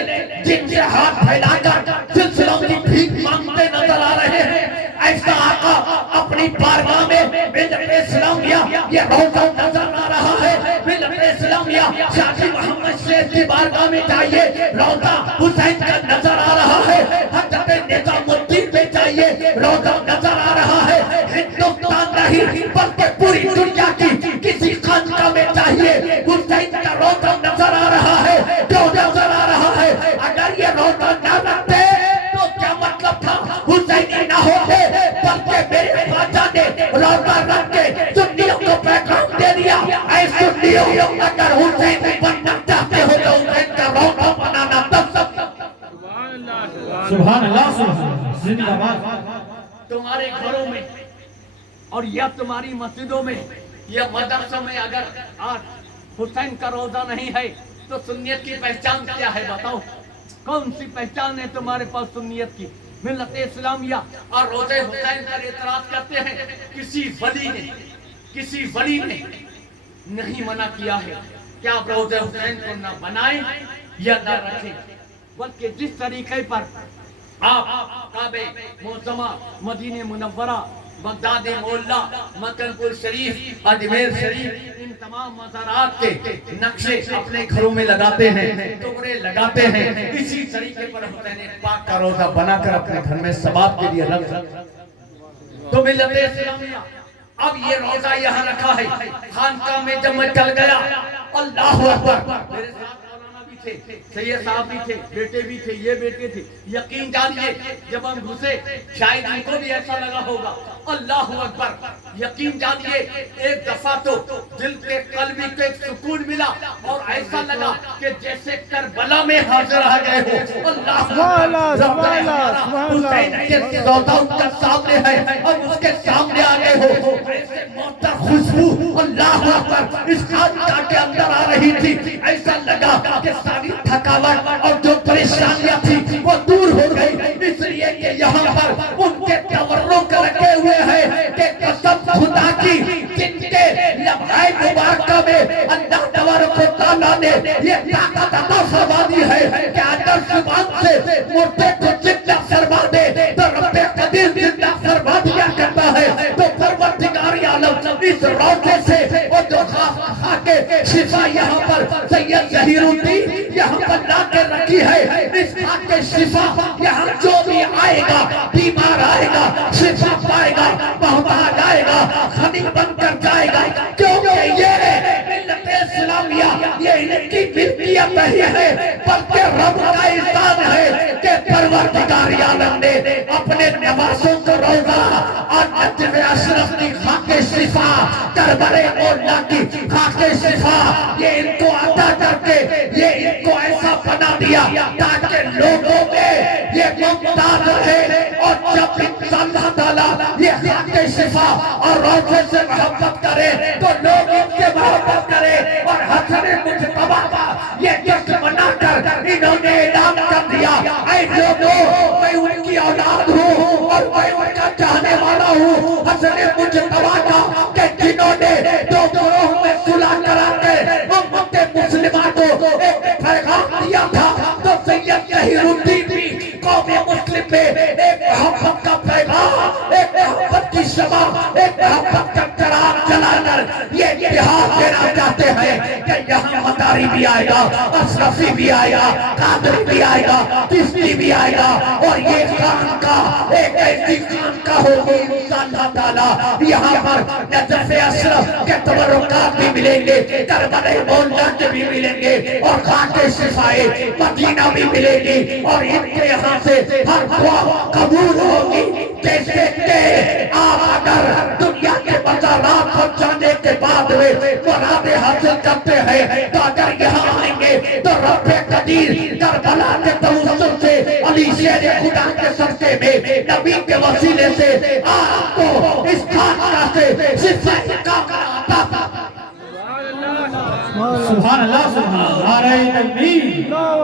جن کے ہاتھ پھیلا کر سلسلوں کی بھیک مانگتے نظر آ رہے ہیں، ایسا آقا اپنی بارگاہ میں ملت اسلامیہ یہ روزہ نظر آ رہا ہے۔ ملت اسلامیہ شاہی محمد شیخ کی بارگاہ میں جائیے روزہ حسین کا نظر آ رہا ہے، حضرت نظام الدین میں جائیے روزہ نظر آ رہا ہے، ہندوستان نہیں بلکہ پوری دنیا کی کسی خانقاہ میں چاہیے حسین کا روزہ نظر آ رہا ہے، کیوں نظر آ رہا ہے؟ اگر یہ روزہ نہ رکھتے تو کیا مطلب تھا؟ حسینی نہ ہوتے بلکہ میرے خواجہ نے روزہ رکھ کے سنیوں کو پیغام دے دیا، اے سنیوں اگر حسین بننا چاہتے ہو تو حسین کا روزہ بنانا تب سب سبحان اللہ، سبحان اللہ، سبحان اللہ، زندہ باد۔ تمہارے گھروں میں اور یا تمہاری مسجدوں میں یا مدرسوں میں اگر آج حسین کا روزہ نہیں ہے تو سنیت کی پہچان کیا ہے؟ بتاؤ کون سی پہچان ہے تمہارے پاس سنیت کی؟ ملت اسلامیہ اور روزے حسین پر اعتراض کرتے ہیں، کسی ولی نے نہیں منع کیا ہے کہ آپ روزے حسین کو نہ بنائیں یا نہ رکھیں، بلکہ جس طریقے پر آپ کعبہ معظمہ، مدینہ منورہ، بغداد مولا، مکن پور شریف، اجمیر شریف، ان تمام مزارات کے نقشے اپنے گھروں میں لگاتے ہیں، ٹکڑے لگاتے ہیں، اسی طریقے پر حسین پاک کا روزہ بنا کر اپنے گھر میں ثواب کے لیے رکھ تو ملت اسلامیہ اب یہ روزہ یہاں رکھا ہے، خانقاہ میں جب میں چل گیا اللہ اکبر، میرے ساتھ مولانا بھی تھے، سید صاحب بھی تھے، بیٹے بھی تھے، یہ بیٹے تھے. یقین جانیے جب ہم گھسے شاید ان کو بھی ایسا لگا ہوگا. اللہ اکبر. یقین جانیے ایک دفعہ تو دل کے قلبی کو ایک سکون ملا اور ایسا لگا کہ جیسے کربلا میں حاضر آ گئے ہو. اللہ حسین کے سودا ان کا سامنے ہے اور اس کے سامنے آ گئے ہو. ایسے معطر خوشبو اللہ اکبر اس خانقاہ کے اندر آ رہی تھی. ایسا لگا کہ ساری تھکاوٹ اور جو پریشانیاں تھی وہ دور ہو گئی. اس لیے کہ یہاں پر ان کے تورق رکھے ہوئے ہیں کہ قسم خدا کی جن کے لمحہ مبارکہ میں اللہ تبارک و تعالیٰ نے یہ طاقت عطا فرما دی ہے کہ اگر زبان سے مردے کو زندہ فرما دے تو رب قدیر زندہ فرما دیا کرتا ہے. تو پروردگار عالم اس روزے سے وہ جو خاکے شفا یہاں پر سید ظہیر الدین یہاں پر لا کے رکھی ہے. اس خاکے شفا یہاں جو بھی آئے گا بیمار آئے گا شفا پائے گا, محتاج آئے گا غنی بن کر جائے گا, کیونکہ یہ ملت اسلامیہ یہ ان کی ملکیت نہیں ہے بلکہ رب کا احسان ہے کہ پروردگار عالم نے اپنے نوازوں کو روزہ اور نجم اشرف کی خاک شفا کربلا مولا کی خاک شفا یہ ان کو عطا کر کے یہ ان کو ایسا بنا دیا تاکہ لوگوں میں یہ ممتاز رہے. اور جب انشاءاللہ تعالی یہ خاک شفا اور روزے سے محبت کرے تو لوگ ان سے محبت کرے. اور حسن مجتبی کا یہ جشن منا کر انہوں نے اعلان کر دیا اے لوگوں میں ان کی اولاد ہوں اور میں ان کا چاہنے والا ہوں. حسن مجتبی کا کہ جنہوں نے دو گروہ میں صلح کرا کے امت مسلمہ کو ایک پیغام دیا تھا تو سید ظہیر الدین بھی قوم مسلم میں ایک محبت کا پیغام ایک محبت کی شمع ایک محبت کا چراغ جلا کر یہ اتحاد دینا چاہتے ہیں کہ یہاں مداری بھی آئے گا, اشرفی بھی آئے گا, قادری بھی آئے گا, چشتی بھی آئے گا اور یہ خانقاہ ایک ایسی خانقاہ ہوگی انشاءاللہ تعالی. یہاں پر نجف اشرف کے تبرکات بھی ملیں گے, کربلا مولا کے بھی ملیں گے اور خاک شفائے مدینہ بھی ملے گی اور ان کے یہاں سے ہر دعا قبول ہوگی. جیسے کہ آپ اگر دنیا کے بازارات پر جانے کے بعد میں مرادیں حاصل کرتے ہیں تو اگر یہاں آئیں گے تو رب قدیر کربلا کے توسل سے علی شیر خدا کے صدقے میں نبی کے وسیلے سے آپ کو اس خانقاہ سے شفا کا عطا. سبحان اللہ سبحان اللہ. نعرہ تکبیر,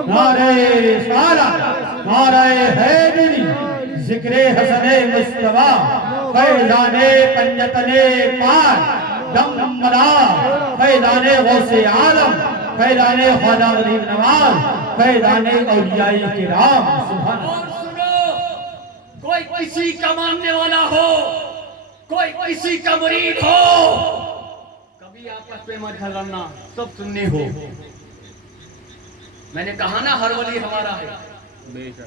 نعرہ رسالت, نعرہ حیدری, ذکر حسن مصطفیٰ, فیضان پنجتن پاک, دم مدار, فیضان غوث عالم, فیضان خواجہ غریب نواز, فیضان اولیاء کرام. سبحان اللہ. اور سنو, کوئی کسی کا ماننے والا ہو, کوئی کسی کا مرید ہو, کبھی آپس پہ مت جھگڑنا, سب سننے ہو. میں نے کہا نا ہر ولی ہمارا ہے,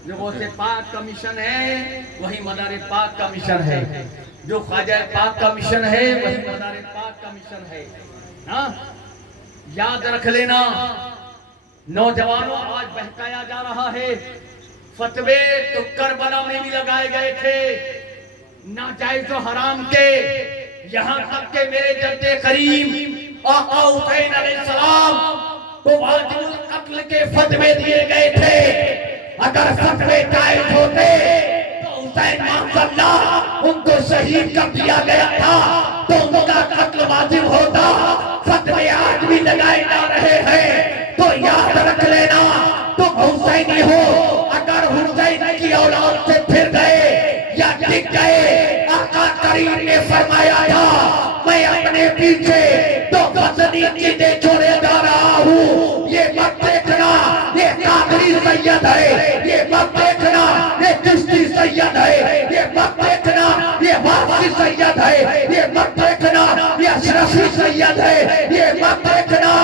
جو غوث پاک کا مشن ہے وہی مدار پاک کا مشن ہے, جو خواجہ پاک کا مشن ہے وہی مدار پاک کا مشن ہے. یاد رکھ لینا نوجوانوں, آج بہکایا جا رہا ہے, فتوے تو کربلا میں بھی لگائے گئے تھے ناجائز و حرام کے, یہاں تک کہ میرے جد کریم آقا حسین علیہ السلام کو واجب القتل کے فتوے دیے گئے تھے. اگر فتوے جائز ہوتے تو حسین معاذاللہ ان کو شہید کر دیا گیا تھا تو ان کا قتل واجب ہوتا. فتوے آج بھی لگائے جا رہے ہیں تو یاد رکھ لینا تم حسینی ہو, اگر حسین کی اولاد سے پھر گئے یا ٹک گئے, آقا کریم نے فرمایا تھا میں اپنے پیچھے تو غزنی چیزیں چھوڑے جا رہا ہوں. یہ مت دیکھنا یہ قادری سید ہے, یہ مت دیکھنا یہ چشتی سید ہے, یہ مت دیکھنا یہ واقعی سید ہے, یہ مت دیکھنا یہ اشرفی سید ہے, یہ مت دیکھنا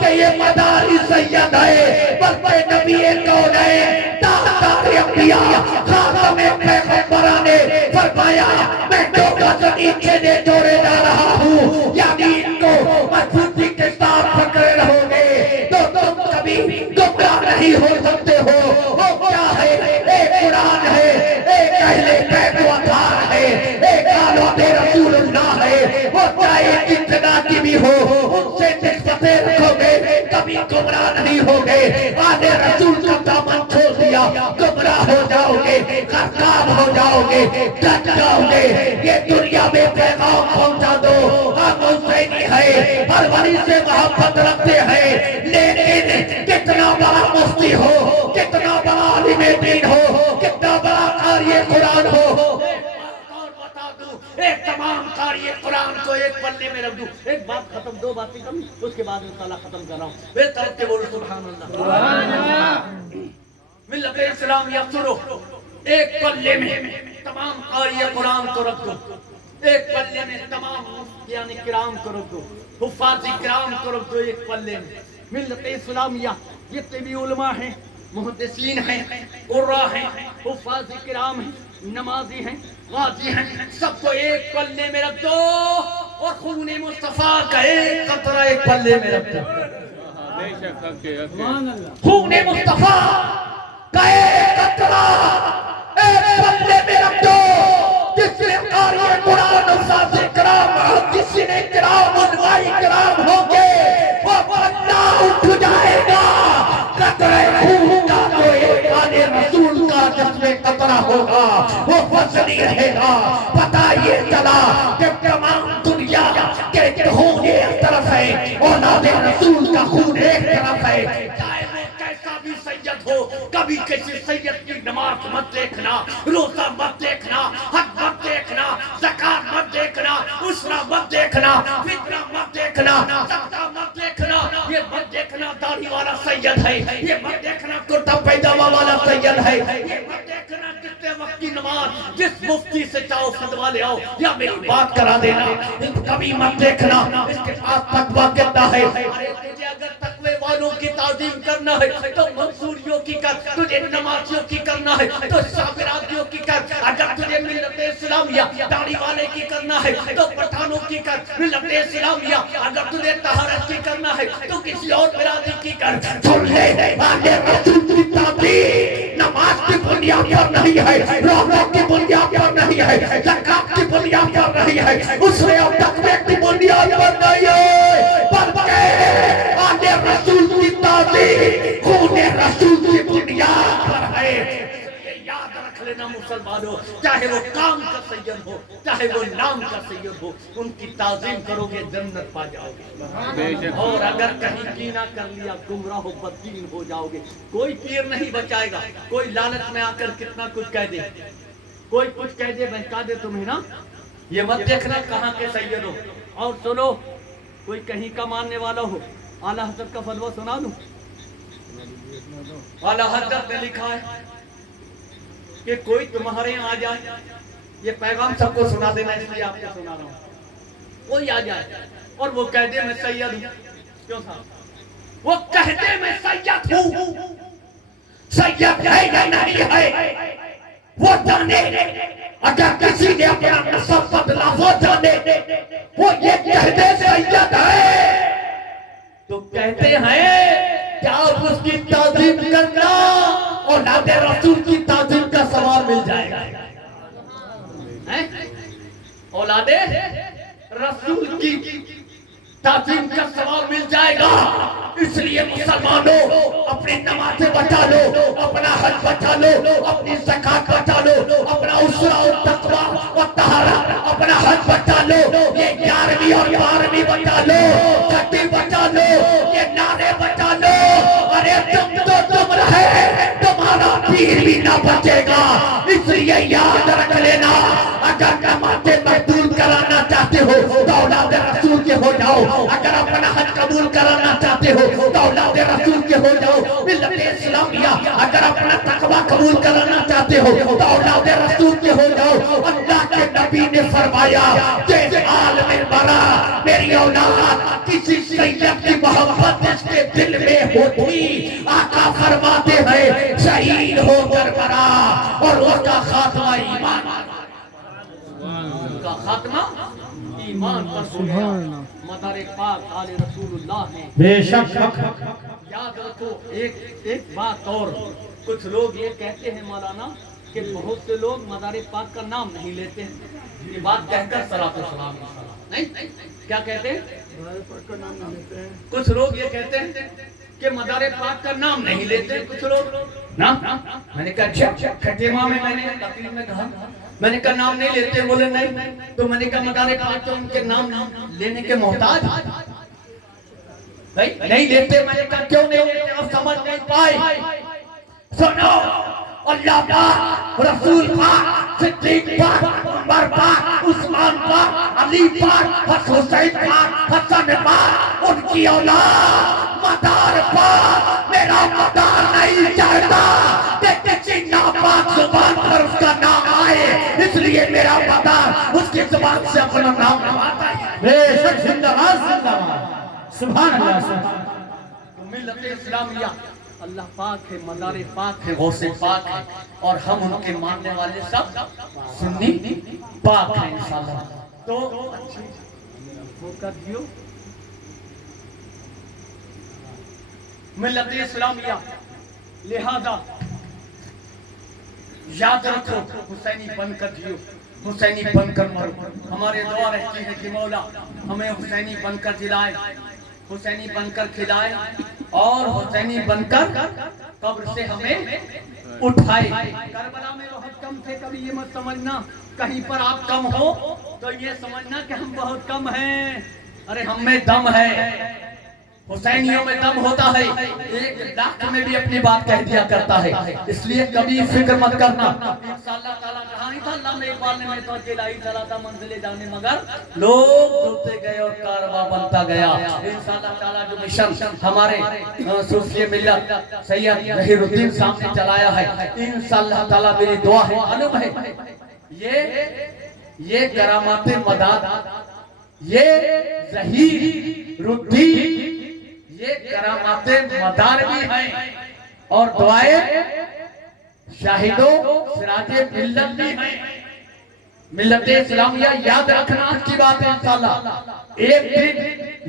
کہ یہ مداری سید ہے, بلکہ نبی کونین تاجدار انبیاء خاتم پیغمبران نے فرمایا میں تو غزنی چیزیں چھوڑے جا رہا ہوں, یعنی ان کو مضبوطی کے ساتھ پکڑے رہو گے تو تم کبھی گمراہ نہیں ہو سکتے ہو وہ کیا ہے؟ ایک قرآن ہے، ایک اہل بیت و اطہار ہے، ایک آلات رسول اللہ ہے۔ وہ چاہے کتنا کی بھی ہو ان سے نسبتیں رکھو گے کبھی گمراہ نہیں ہوگے۔ آل رسول کا دامن چھوڑ دیا گمراہ ہو جاؤ گے، غرقاب ہو جاؤ گے، ڈٹ جاؤ گے۔ یہ دنیا میں پیغام پہنچا دو ہم حسینی ہے، ہر ولی سے محبت رکھتے ہیں، لیکن کتنا بڑا مفتی ہو، کتنا بڑا عالم دین ہو، کتنا بڑا قاری قرآن ہو، بتا دوں ایک تمام قاری قرآن کو ایک پلے میں رکھ دوں۔ ایک بات ختم، دو باتیں کم، اس کے بعد انشاءاللہ ختم کر رہا ہوں۔ بے طرف کے بولو سبحان اللہ۔ ملت اسلام یا سنو، ایک پلے میں تمام قاری قرآن کو رکھ دو، ایک پلے میں تمام مفتیان کرام کو رکھ دو، حفاظ کرام کو رکھ دو ایک پلے میں۔ ملت اسلامیہ جتنے بھی علماء ہیں، محدثین ہیں، قراء ہیں، حفاظ کرام ہیں، نمازی ہیں، غازی ہیں، سب کو ایک پلے میں رکھ دو اور خون مصطفیٰ کا ایک قطرہ ایک پلے میں رکھ دو۔ بے شک رکھے رکھے خون مصطفیٰ کا ایک قطرہ ایک پلے میں رکھ دو۔ جس میں قاری قرآن، حفاظ کرام، محدثین کرام، علماء کرام ہوں گے، وہ پلہ اٹھ جائے گا۔ قطرہ خون کا جو ایک آل رسول کا جس میں قطرہ ہوگا وہ وزنی رہے گا۔ پتہ یہ چلا کہ تمام دنیا کے خون ایک طرف ہے، اولاد رسول کا خون ایک طرف ہے۔ چاہے وہ کیسا بھی سید ہو، کبھی کسی سید کی نماز مت دیکھنا، روزہ مت دیکھنا، حج مت دیکھنا، زکات مت دیکھنا، عشرہ مت دیکھنا، فطرہ مت دیکھنا، صدقہ مت دیکھنا، یہ مت دیکھنا داڑھی والا سید ہے، یہ مت دیکھنا کرتا پیجامہ والا سید ہے، یہ مت دیکھنا کتنے وقت کی نماز جس مفتی سے چاہو فتویٰ لے آؤ یا میری بات کرا دینا، کبھی مت دیکھنا اس کے پاس تقویٰ کتنا ہے۔ تجھے اگر تقوی والوں کی تعظیم کرنا ہے تو منصوریوں کی کر، تجھے نمازیوں کی کرنا ہے تو صابراتیوں کی کر، اگر تجھے ملت اسلامیہ داڑھی والے کی کرنا ہے تو پٹھانوں کی کر، ملت اسلامیہ اگر تجھے طہارت کی کرنا ہے تو کسی اور برادری کی کر۔ سن لے آل رسول کی تعظیم نماز کی بنیاد پر نہیں ہے، روزہ کی بنیاد پر نہیں ہے، زکات کی بنیاد پر نہیں ہے، عشرے اور تقوی کی بنیاد پر نہیں ہے، بلکہ آل رسول کی تعظیم خون رسول کی بنیاد پر ہے۔ یہ یاد رکھ لینا مسلمانوں، چاہے وہ کام کا سید ہو، چاہے وہ نام کا سید ہو، ان کی تعظیم کرو گے جنت پا جاؤ گے۔ اور اگر کہیں کینہ کر لیا گمراہ و بددین ہو جاؤ گے۔ کوئی پیر نہیں بچائے گا، کوئی لالچ میں آ کر کتنا کچھ کہہ دے، کوئی کچھ کہہ دے بہکا دے تمہیں نا، یہ مت دیکھنا کہاں کے سید ہو۔ اور سنو، کوئی کہیں کا ماننے والا ہو، اعلیٰ حضرت کا فتویٰ سنا دوں۔ اعلیٰ حضرت نے لکھا ہے کہ کوئی تمہارے یہاں آ جائے، یہ پیغام سب کو سنا دینا اس لیے آپ کو سنا رہا ہوں، کوئی آ جائے اور وہ کہہ دے میں سید ہوں، کیوں صاحب وہ کہہ دے میں سید ہوں، سید ہے یا نہیں ہے وہ جانے، اگر کسی نے اپنا نسب بدلا وہ جانے، وہ یہ کہہ دے سید ہے تو کہتے ہیں کہ آپ اس کی تعظیم کرنا، اولاد رسول کی تعظیم کا ثواب مل جائے گا۔ اولاد رسول کی تعظیم کا ثواب مل جائے گا۔ اس لیے مسلمانوں اپنی نمازیں بچا لو، اپنا حج بچا لو، اپنی زکات بچا لو، اپنا عشرہ اور تقویٰ اور طہارت اپنا حج بچا لو، یہ 11ویں اور 12ویں بچا لو، چھٹی بچا لو، یہ نعرے بچا لو۔ ارے تم تو تم رہے، تمہارا پیر بھی نہ بچے گا۔ اس لیے یاد رکھ لینا، اگر نمازیں مقبول کرانا چاہتے ہو تو اولاد رسول کے ہو جاؤ، اگر اپنا حج قبول کرانا چاہتے ہو تو اولاد رسول کے ہو جاؤ۔ ملت اسلامیہ اگر اپنا تقویٰ قبول کرانا چاہتے ہو تو اولاد رسول کے ہو جاؤ۔ اللہ کے نبی نے فرمایا کہ عالم برا میری اولاد کسی سید کی محبت اس کے دل میں ہوتی، آقا فرماتے ہیں شہید ہو کر مرا اور اس کا خاتمہ ایمان، کا خاتمہ ایمان پر ہو گیا۔ مدار پاک آل رسول اللہ نے بے شک یاد رکھو ایک بات اور، کچھ لوگ یہ کہتے ہیں مولانا کہ بہت سے لوگ مزار پاک کا نام نہیں لیتے ہیں، یہ بات کہہ کر صلاۃ و سلام نہیں، کیا کہتے ہیں؟ کچھ لوگ یہ کہتے ہیں کہ مزار پاک کا نام نہیں لیتے ہیں کچھ لوگ نا۔ میں نے کہا اچھا، کھٹے ماں میں نے تقریر میں کہا، میں نے کہا نام نہیں لیتے، بولے نہیں، تو میں نے کہا مزار پاک تو ان کے نام لینے کے محتاج نہیں لیتے، میں نے کہا کیوں نہیں لیتے؟ اب سمجھ نہیں پائے۔ سنو، اللہ پاک، رسول پاک، صدیق پاک، عمر پاک، عثمان پاک، علی پاک، حسین پاک، حسن پاک، ان کی اولاد مدار پاک، میرا مدار نہیں چاہتا کہ کسی ناپاک زبان پر اس کا نام آئے، اس لیے میرا مدار اس کی زبان سے اپنا نام نواتا ہے۔ بے شک، زندہ باد زندہ باد، سبحان اللہ سبحان اللہ۔ ملت اسلامیہ اللہ پاک ہے، مزار پاک ہے، غوث پاک ہے، اور ہم ان کے ماننے والے سب سنی پاک ہیں انشاءاللہ۔ تو وہ کر دیو ملت اسلامیہ، لہذا یاد رکھو حسینی بن کر جیو، حسینی بن کر مرو۔ ہمارے دعا رہتی ہے کہ مولا ہمیں حسینی بن کر جلائے، حسینی بن کر کھلائے، اور حسینی بن کر قبر سے ہمیں اٹھائے۔ کربلا میں بہت کم تھے، کبھی یہ مت سمجھنا کہیں پر آپ کم ہو تو یہ سمجھنا کہ ہم بہت کم ہیں، ارے ہم میں دم ہے، حسینیوں میں دم ہوتا ہے، ایک لاکھ میں بھی اپنی بات کہہ دیا کرتا ہے، اس لیے کبھی فکر مت کرنا۔ انشاءاللہ تعالیٰ کہانی تھا اللہ میں اقبال نے، میں تو اکیلا ہی چلا تھا منزلے جانے مگر لوگ ڈوبتے گئے اور کارواں بنتا گیا۔ انشاءاللہ تعالیٰ جو مشن ہمارے صوفی ملت سید ظہیر الدین صاحب نے چلایا ہے، انشاءاللہ تعالیٰ میری دعا ہے، معلوم ہے یہ کرامات مداد، یہ ظہیر الدین، یہ کرامات مدار بھی ہیں، اور دعائیں شاہدوں سراج ملت بھی ہیں۔ ملت اسلامیہ یاد رکھنا کی بات ہے، انشاءاللہ ایک دن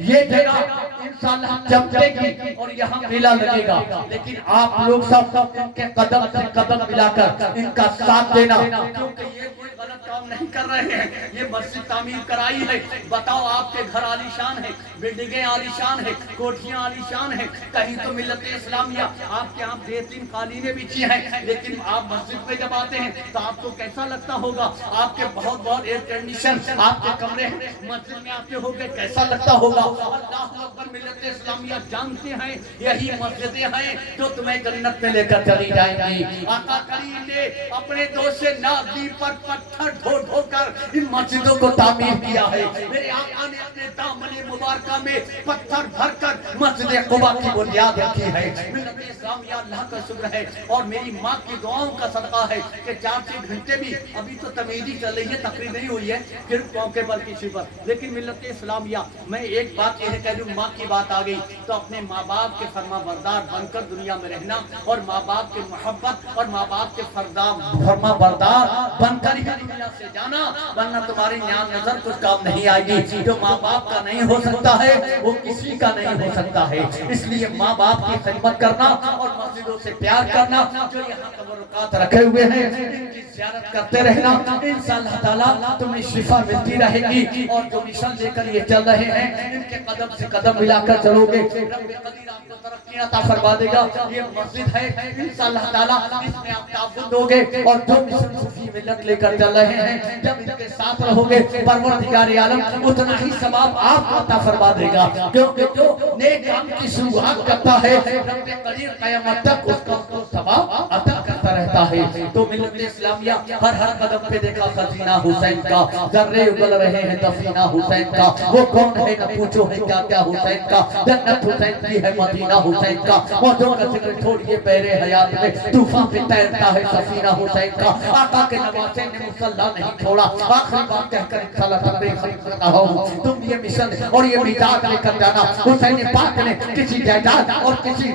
یہ جگہ انشاءاللہ چمکے گی اور یہاں میلہ لگے گا، لیکن آپ لوگ سب ان کے قدم سے قدم ملا کر ان کا ساتھ دینا، کیونکہ یہ کوئی غلط کام نہیں کر رہے ہیں، یہ مسجد تعمیر کرائی ہے۔ بتاؤ آپ کے گھر عالی شان ہے، بلڈنگیں عالی شان ہے، کوٹھیاں عالی شان ہے، کہیں تو ملت اسلامیہ آپ کے ہاں بہترین قالینیں بچھی ہیں، لیکن آپ مسجد میں جب آتے ہیں تو آپ کو کیسا لگتا ہوگا؟ آپ کے بہت بہت ایئر کنڈیشن آپ کے کمرے ہیں، مسجد میں آتے ہوگے کیسا لگتا ہوگا؟ اللہ اکبر، ملت اسلامیہ جانتے ہیں یہی مسجدیں ہیں جو تمہیں جنت میں لے کر چلی جائیں گی۔ آقا کریم نے اپنے دوست سے نابی پر پتھر ڈھو ڈھو کر ان مسجدوں کو تعمیر کیا ہے۔ میرے آقا نے اپنے دامن مبارکہ میں پتھر بھر کر مسجد قباء کی بنیاد رکھی ہے۔ ملت اسلامیہ اللہ کا شکر ہے، اور میری ماں کی دعاؤں کا صدقہ ہے کہ 4-6 گھنٹے بھی ابھی تو تمیزی چل رہی ہے، تقریر نہیں ہوئی ہے پھر موقع پر کسی پر، لیکن ملت اسلامیہ میں ایک بات یہ کہہ دوں، ماں کی بات آ گئی تو اپنے ماں باپ کے فرما بردار بن کر دنیا میں رہنا، اور ماں باپ کے محبت اور ماں باپ کے فرما بردار بن کر ہی دنیا سے جانا، ورنہ تمہاری نیاز نظر کچھ کام نہیں آئے گی۔ جو ماں باپ کا نہیں ہو سکتا ہے وہ کسی کا نہیں ہو سکتا ہے، اس لیے ماں باپ کی خدمت کرنا اور مسجدوں سے پیار کرنا، جو یہاں تبرکات رکھے ہوئے ہیں ان کی زیارت کرتے رہنا، انشاءاللہ تعالیٰ تمہیں شفا ملتی رہے گی، اور جو مشن لے کر یہ چل رہے ہیں ان کے قدم سے قدم ملا کر چلو گے، رب قدیر آپ کو ترقی عطا فرما دے گا۔ یہ مسجد ہے، انشاءاللہ تعالیٰ اس میں آپ تعاون دو گے، اور جو مشن صوفی ملت لے کر چل رہے ہیں جب ان کے ساتھ رہو گے، پروردگار عالم اتنا ہی ثواب آپ کو عطا فرما دے گا، کیونکہ جو نیک کام کی شروعات کرتا ہے رب قدیر قیامت تک اس کو ثواب عطا کرتا رہتا ہے۔ تو ملت اسلامیہ ہر قدم پہ دیکھا خزینہ حسین کا، ذرے اگل رہے ہیں دفینہ حسین کا، وہ کون ہے نہ پوچھو ہے کیا کیا حسین کا، جنت حسین کی ہے مدینہ حسین کا، موجوں کا ذکر چھوڑیے پہرے حیات میں، طوفان پہ تیرتا ہے سفینہ حسین کا، آقا کے نواسے نے مصلی نہیں چھوڑا، آخری بات کہہ کر انشاءاللہ تقریر ختم کرتا ہوں۔ تم یہ مشن اور یہ مزاج لے کر جانا، حسین پاک نے کسی جائیداد اور کسی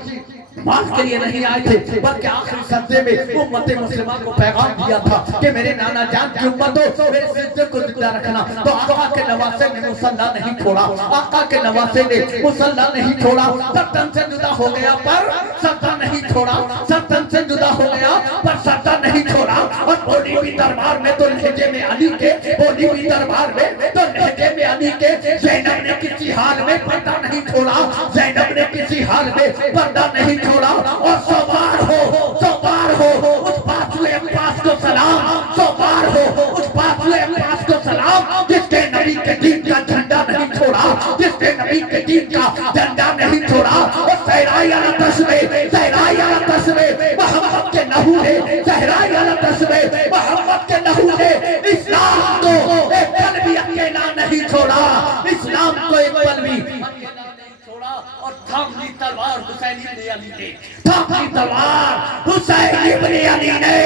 مال کے لیے نہیں آئے تھے بلکہ آخری سجدے میں امت مسلمہ کو پیغام دیا تھا کہ میرے نانا جان کی امتوں میرے سجدے کو زندہ رکھنا. تو آقا کے نواسے نے مصلی نہیں چھوڑا, آقا کے نواسے نے مصلی نہیں چھوڑا. سب تن سے جدا ہو گیا پر سجدہ نہیں چھوڑا, سب تن سے جدا ہو گیا پر سجدہ نہیں چھوڑا. اور بولی بھی دربار میں تو لہجے میں علی کے, بولی بھی دربار میں تو لہجے میں علی کے. زینب نے کسی حال میں پردہ نہیں چھوڑا, زینب نے کسی حال میں پردہ نہیں چھوڑا. اور سوار ہو اس پاسوے عباس کو سلام, سوار ہو اس پاسوے عباس کو سلام جس کے نبی کے دین کا جھنڈا نہیں چھوڑا, جس کے نبی کے دین کا جھنڈا نہیں چھوڑا. اور صحرائی علی تسبے, صحرائی علی تسبے محمد کے نحو نے, صحرائی علی تسبے محمد کے نحو نے اسلام کو ایک پل بھی اکیلا نہیں چھوڑا, اسلام کو ایک پل بھی اور تھام لی تلوار حسین ابن علی نے, تھام لی تلوار حسین ابن علی نے.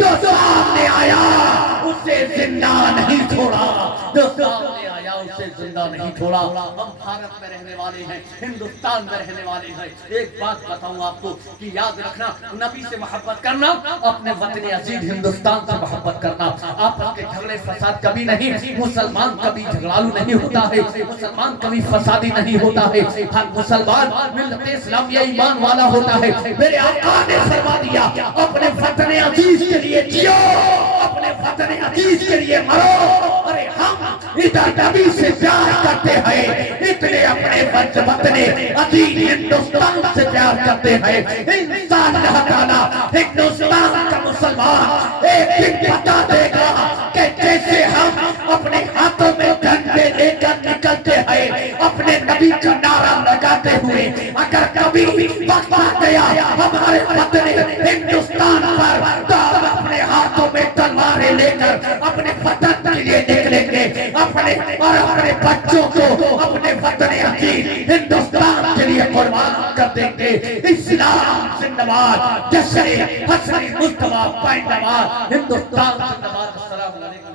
جو سامنے آیا اسے زندہ نہیں چھوڑا, جو سامنے آیا اسے زندہ نہیں چھوڑا. ہم بھارت میں رہنے والے ہیں, ہندوستان میں رہنے والے ہیں. ایک بات بتاؤں آپ کو کہ یاد رکھنا, نبی سے محبت کرنا, اپنے وطن عزیز ہندوستان سے محبت کرنا. آپس کے جھگڑے فساد کبھی نہیں, مسلمان کبھی جھگڑالو نہیں ہوتا ہے, مسلمان کبھی فسادی نہیں ہوتا ہے. ہر مسلمان ملت اسلامیہ ایمان والا ہوتا ہے. میرے آقا نے فرما دیا اپنے وطن عزیز کے لیے جیو, اپنے وطن عزیز کے لیے مرو. ارے ہم ادھر نبی سے پیار کرتے ہیں, اتنے اپنے وطن عزیز ہندوستان سے پیار کرتے ہیں. انسان اللہ تعالیٰ ہندوستان کا مسلمان ایک دن بتا دے گا کہ جیسے ہم اپنے ہاتھوں میں جھنڈے لے کر نکلتے ہیں اپنے نبی کا نعرہ لگاتے ہوئے, اگر کبھی وقت آ گیا ہمارے وطن ہندوستان پر تو ہم اپنے ہاتھوں میں تلواریں لے کر اپنے وطن کے لیے نکلیں گے, اپنے اور اپنے بچوں کو اپنے وطن عزیز ہندوستان کے لیے قربان کر دیں گے. اسلام زندہ باد, جشن حسن مصطفیٰ پائندہ باد, ہندوستان زندہ باد. السلام علیکم.